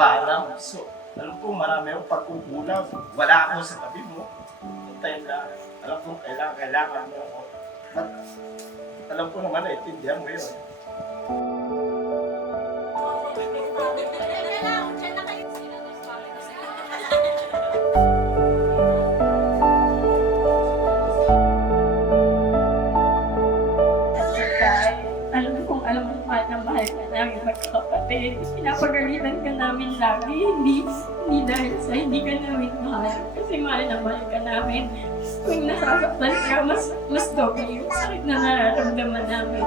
paalam. So, alam ko marami akong pagkukulang. Wala ako sa tabi mo. Antayin na, alam ko kailangan mo ako. At alam ko naman na itindihan mo yun. Alam mo, mahal na mahal ka namin magkakapatid. Pinapagalitan ka namin lagi, hindi dahil sa hindi ka namin mahal. Kasi mahal na mahal ka namin. Kung nasasaktan ka, mas doble yung sakit na nararamdaman namin.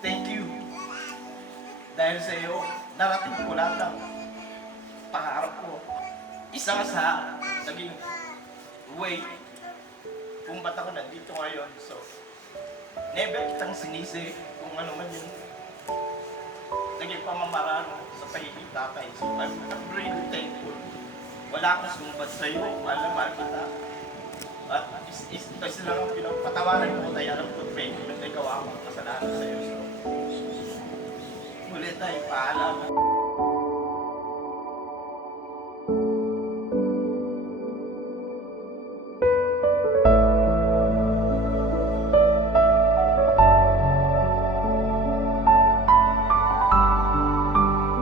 Thank you. Dahil sa iyo, narating ko lahat ng pangarap ko. Isa ka sa naging way kung ba't ako nandito ngayon. So, never kitang sinisi kung ano man yung naging pamamaraan sa pagiging tatay. So, I'm really thankful. Wala akong sumbat sa iyo. Mahal na mahal kita. At isa lang ang pinapatawaran ko tayo. Alam ko, thank you. Ikaw ang kasalanan sa iyo. So, muli tayo, paalam.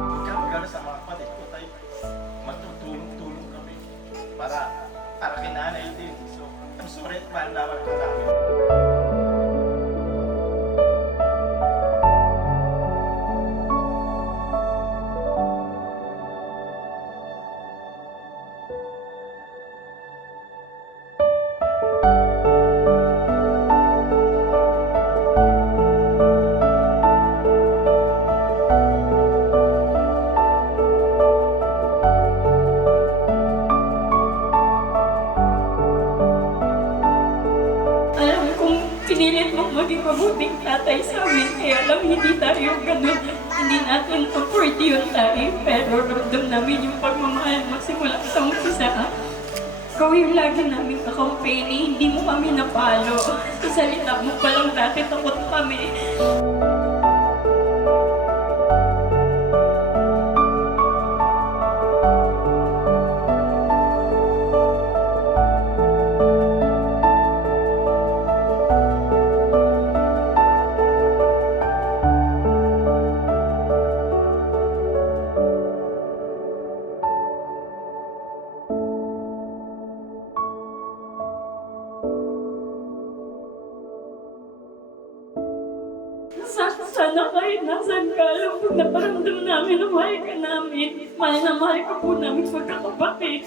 Magkakagala sa mga kapatid ko tayo, matutulong-tulong kami para kinanay din. So, I'm sorry at mahal na ka namin. Pinilit mong maging mabuting tatay sa amin, kaya lang hindi tayo ganun. Hindi natin afford yun tayo, pero ramdam namin yung pagmamahal mo simula sa umpisa. Ikaw yung lagi namin kakampany, hindi mo kami napalo. Sa salita mo palang dati takot kami. Sana kahit nasan ka, alam ko naparamdam namin na mahal ka namin. Mahal na mahal ka po namin magkakapatid.